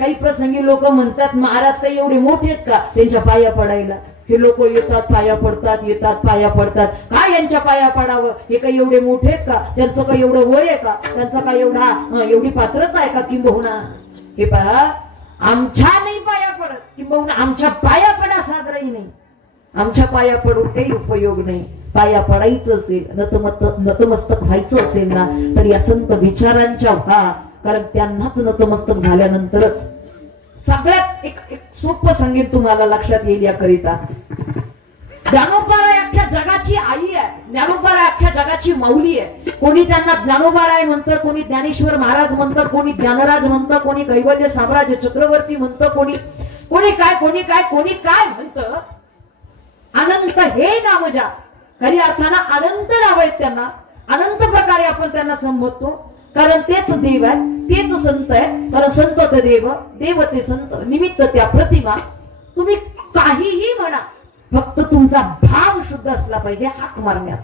काही प्रसंगी लोक म्हणतात महाराज काही एवढे मोठे आहेत का त्यांच्या पाया पडायला? हे लोक येतात पाया पडतात, येतात पाया पडतात. काय यांच्या पाया पडावं? हे काही एवढे मोठे आहेत का? त्यांचं काही एवढं वय आहे का? त्यांचं काही एवढी पात्रता आहे का? किंबहुना हे पहा, आमच्या नाही पाया पडत, किंबहुना आमच्या पाया पडास आग्रही नाही. आमच्या पाया पडून काही उपयोग नाही. पाया पडायचं असेल, नतमस्तक व्हायचं असेल ना, तर या संत विचारांच्या व्हा. कारण त्यांनाच नतमस्तक झाल्यानंतरच सगळ्यात एक सोपं सांगेन तुम्हाला लक्षात येईल याकरिता. ज्ञानोबाराय अख्ख्या जगाची आई आहे, ज्ञानोबाराय अख्ख्या जगाची माऊली आहे. कोणी त्यांना ज्ञानोबाराय म्हणतं, कोणी ज्ञानेश्वर महाराज म्हणतं, कोणी ज्ञानराज म्हणतं, कोणी कैवल्य साम्राज्य चक्रवर्ती म्हणतं, कोणी काय म्हणतं. अनंत हे नाव ज्या खरी अर्थानं अनंत नाव आहेत त्यांना, अनंत प्रकारे आपण त्यांना संबोधतो. कारण तेच देव आहे, तेच संत आहे. कारण संत ते देव, देव ते संत, निमित्त त्या प्रतिमा. तुम्ही काहीही म्हणा, फक्त तुमचा भाव शुद्ध असला पाहिजे हाक मारण्याचा.